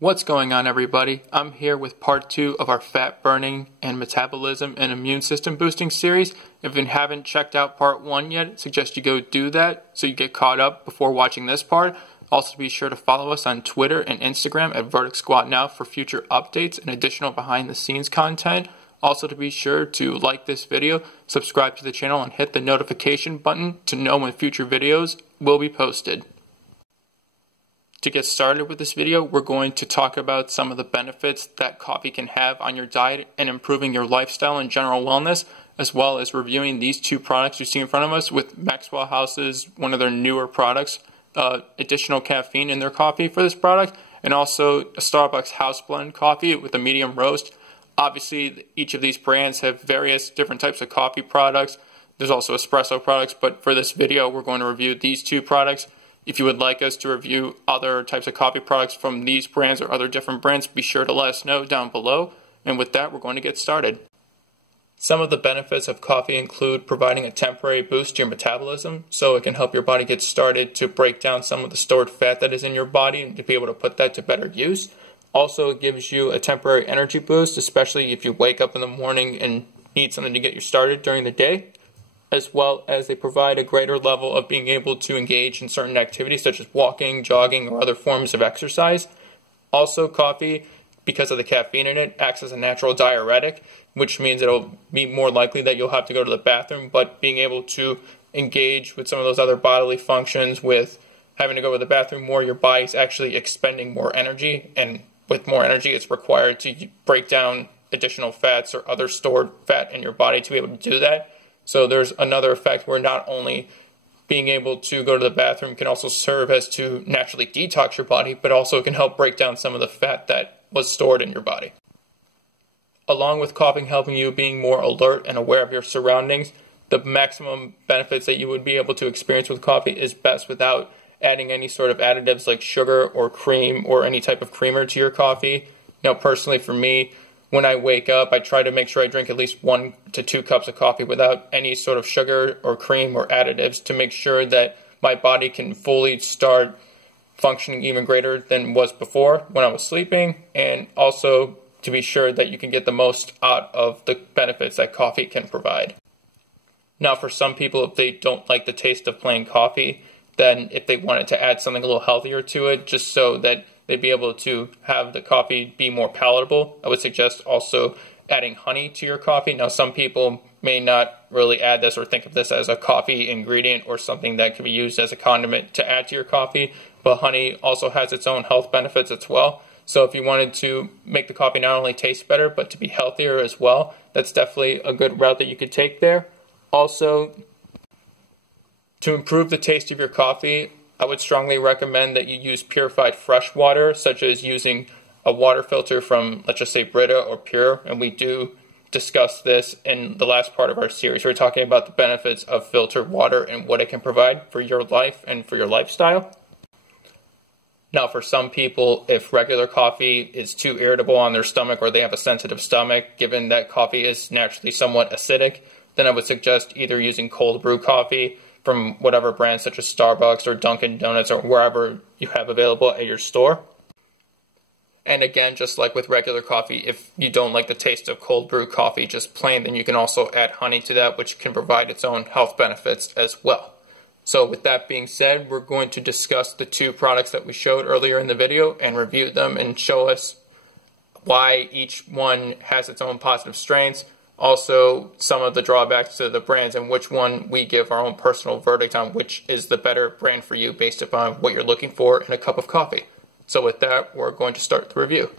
What's going on, everybody? I'm here with part 2 of our fat burning and metabolism and immune system boosting series. If you haven't checked out part 1 yet, I suggest you go do that so you get caught up before watching this part. Also, be sure to follow us on Twitter and Instagram at Verdict Squad Now for future updates and additional behind the scenes content. Also, to be sure to like this video, subscribe to the channel, and hit the notification button to know when future videos will be posted. To get started with this video, we're going to talk about some of the benefits that coffee can have on your diet and improving your lifestyle and general wellness, as well as reviewing these two products you see in front of us with Maxwell House's, one of their newer products, additional caffeine in their coffee for this product, and also a Starbucks house blend coffee with a medium roast. Obviously, each of these brands have various different types of coffee products. There's also espresso products, but for this video, we're going to review these two products. If you would like us to review other types of coffee products from these brands or other different brands, be sure to let us know down below. And with that, we're going to get started. Some of the benefits of coffee include providing a temporary boost to your metabolism, so it can help your body get started to break down some of the stored fat that is in your body and to be able to put that to better use. Also, it gives you a temporary energy boost, especially if you wake up in the morning and need something to get you started during the day, as well as they provide a greater level of being able to engage in certain activities such as walking, jogging, or other forms of exercise. Also, coffee, because of the caffeine in it, acts as a natural diuretic, which means it'll be more likely that you'll have to go to the bathroom, but being able to engage with some of those other bodily functions with having to go to the bathroom more, your body's actually expending more energy, and with more energy, it's required to break down additional fats or other stored fat in your body to be able to do that. So there's another effect where not only being able to go to the bathroom can also serve as to naturally detox your body, but also can help break down some of the fat that was stored in your body. Along with coffee helping you being more alert and aware of your surroundings, the maximum benefits that you would be able to experience with coffee is best without adding any sort of additives like sugar or cream or any type of creamer to your coffee. Now, personally for me, when I wake up, I try to make sure I drink at least 1 to 2 cups of coffee without any sort of sugar or cream or additives to make sure that my body can fully start functioning even greater than was before when I was sleeping, and also to be sure that you can get the most out of the benefits that coffee can provide. Now, for some people, if they don't like the taste of plain coffee, then if they wanted to add something a little healthier to it, just so that they'd be able to have the coffee be more palatable, I would suggest also adding honey to your coffee. Now, some people may not really add this or think of this as a coffee ingredient or something that could be used as a condiment to add to your coffee, but honey also has its own health benefits as well. So if you wanted to make the coffee not only taste better, but to be healthier as well, that's definitely a good route that you could take there. Also, to improve the taste of your coffee, I would strongly recommend that you use purified fresh water, such as using a water filter from, let's just say, Brita or Pure, and we do discuss this in the last part of our series. We're talking about the benefits of filtered water and what it can provide for your life and for your lifestyle. Now, for some people, if regular coffee is too irritable on their stomach or they have a sensitive stomach, given that coffee is naturally somewhat acidic, then I would suggest either using cold brew coffee from whatever brands such as Starbucks or Dunkin' Donuts or wherever you have available at your store. And again, just like with regular coffee, if you don't like the taste of cold brew coffee just plain, then you can also add honey to that, which can provide its own health benefits as well. So with that being said, we're going to discuss the two products that we showed earlier in the video and review them and show us why each one has its own positive strengths. Also, some of the drawbacks to the brands and which one we give our own personal verdict on which is the better brand for you based upon what you're looking for in a cup of coffee. So with that, we're going to start the review.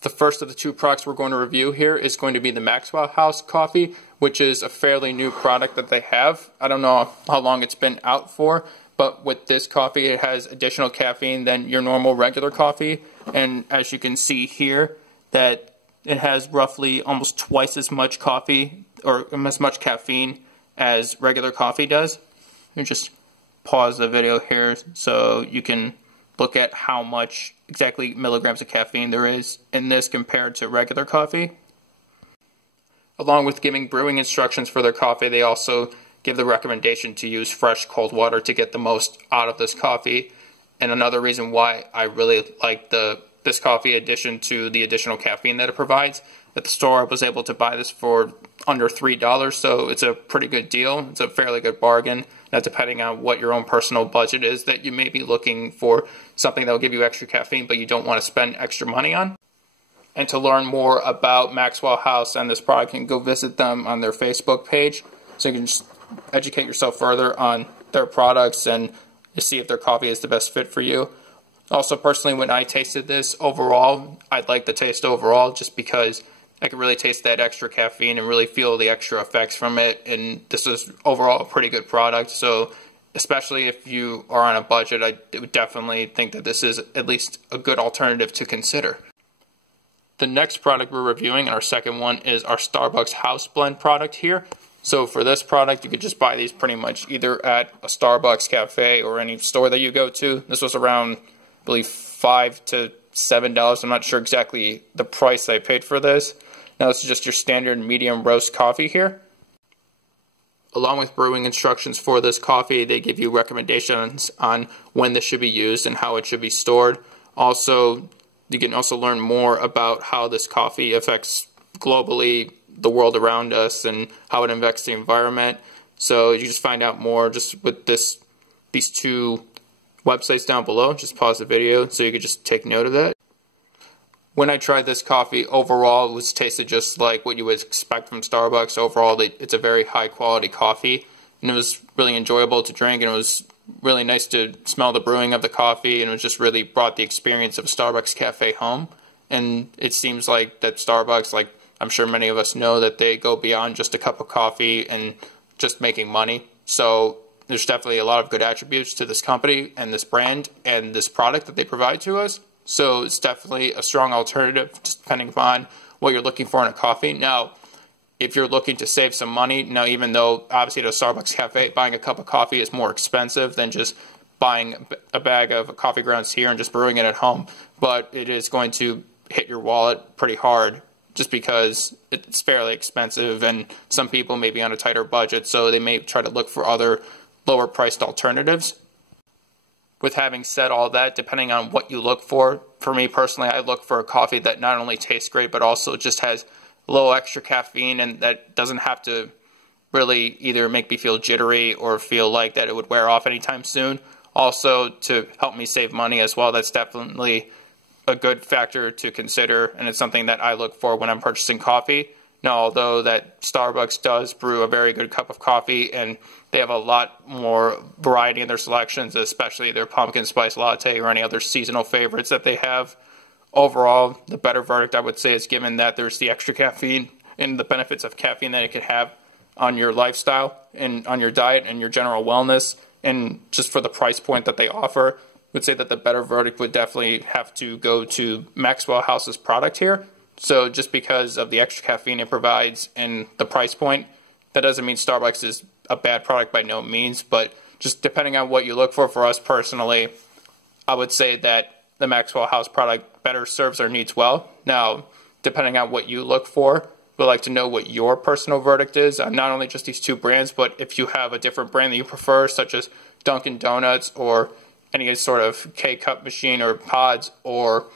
The first of the two products we're going to review here is going to be the Maxwell House coffee, which is a fairly new product that they have. I don't know how long it's been out for, but with this coffee, it has additional caffeine than your normal regular coffee. And as you can see here, that it has roughly almost twice as much coffee or as much caffeine as regular coffee does. Let me just pause the video here so you can look at how much exactly milligrams of caffeine there is in this compared to regular coffee. Along with giving brewing instructions for their coffee, they also give the recommendation to use fresh cold water to get the most out of this coffee. And another reason why I really like the this coffee in addition to the additional caffeine that it provides. At the store, I was able to buy this for under $3, so it's a pretty good deal. It's a fairly good bargain. Now, depending on what your own personal budget is that you may be looking for something that will give you extra caffeine, but you don't want to spend extra money on. And to learn more about Maxwell House and this product, you can go visit them on their Facebook page, so you can just educate yourself further on their products and see if their coffee is the best fit for you. Also, personally, when I tasted this overall, I liked the taste overall just because I could really taste that extra caffeine and really feel the extra effects from it. And this is overall a pretty good product. So especially if you are on a budget, I would definitely think that this is at least a good alternative to consider. The next product we're reviewing, and our second one, is our Starbucks House Blend product here. So for this product, you could just buy these pretty much either at a Starbucks cafe or any store that you go to. This was around, I believe, $5 to $7. I'm not sure exactly the price I paid for this. Now, this is just your standard medium roast coffee here. Along with brewing instructions for this coffee, they give you recommendations on when this should be used and how it should be stored. Also, you can also learn more about how this coffee affects globally the world around us and how it affects the environment. So you just find out more just with these two websites down below. Just pause the video so you could just take note of that. When I tried this coffee, overall, it was tasted just like what you would expect from Starbucks. Overall, it's a very high quality coffee, and it was really enjoyable to drink, and it was really nice to smell the brewing of the coffee, and it just really brought the experience of a Starbucks cafe home. And it seems like that Starbucks, like I'm sure many of us know, that they go beyond just a cup of coffee and just making money. So there's definitely a lot of good attributes to this company and this brand and this product that they provide to us. So it's definitely a strong alternative, just depending upon what you're looking for in a coffee. Now, if you're looking to save some money, now even though obviously at a Starbucks cafe, buying a cup of coffee is more expensive than just buying a bag of coffee grounds here and just brewing it at home, but it is going to hit your wallet pretty hard just because it's fairly expensive, and some people may be on a tighter budget, so they may try to look for other lower priced alternatives. With having said all that, depending on what you look for me personally, I look for a coffee that not only tastes great, but also just has a little extra caffeine, and that doesn't have to really either make me feel jittery or feel like that it would wear off anytime soon. Also, to help me save money as well, that's definitely a good factor to consider, and it's something that I look for when I'm purchasing coffee. Now, although that Starbucks does brew a very good cup of coffee, and they have a lot more variety in their selections, especially their pumpkin spice latte or any other seasonal favorites that they have, overall, the better verdict I would say is given that there's the extra caffeine and the benefits of caffeine that it could have on your lifestyle and on your diet and your general wellness, and just for the price point that they offer, I would say that the better verdict would definitely have to go to Maxwell House's product here. So just because of the extra caffeine it provides and the price point, that doesn't mean Starbucks is a bad product by no means, but just depending on what you look for us personally, I would say that the Maxwell House product better serves our needs well. Now, depending on what you look for, we'd like to know what your personal verdict is on not only just these two brands, but if you have a different brand that you prefer, such as Dunkin' Donuts or any sort of K-Cup machine or pods or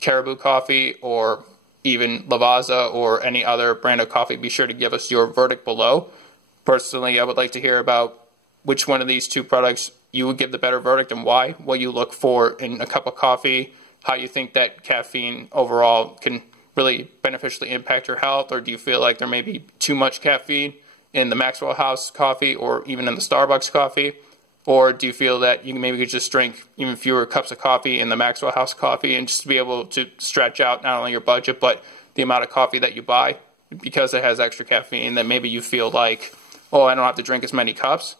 Caribou Coffee or even Lavazza or any other brand of coffee, be sure to give us your verdict below. Personally, I would like to hear about which one of these two products you would give the better verdict and why, what you look for in a cup of coffee, how you think that caffeine overall can really beneficially impact your health, or do you feel like there may be too much caffeine in the Maxwell House coffee or even in the Starbucks coffee, or do you feel that you maybe could just drink even fewer cups of coffee in the Maxwell House coffee and just be able to stretch out not only your budget but the amount of coffee that you buy because it has extra caffeine, that maybe you feel like, oh, I don't have to drink as many cups,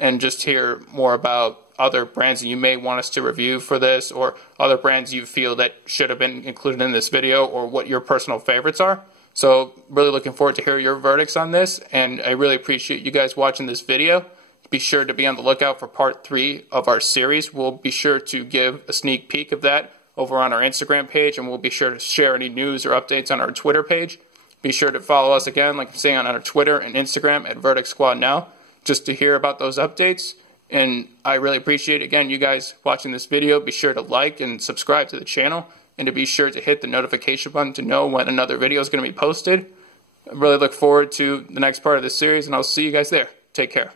and just hear more about other brands that you may want us to review for this, or other brands you feel that should have been included in this video, or what your personal favorites are. So really looking forward to hear your verdicts on this, and I really appreciate you guys watching this video. Be sure to be on the lookout for part 3 of our series. We'll be sure to give a sneak peek of that over on our Instagram page, and we'll be sure to share any news or updates on our Twitter page. Be sure to follow us again, like I'm saying, on our Twitter and Instagram at Verdict Squad Now, just to hear about those updates. And I really appreciate, again, you guys watching this video. Be sure to like and subscribe to the channel. and to be sure to hit the notification button to know when another video is going to be posted. I really look forward to the next part of this series, and I'll see you guys there. Take care.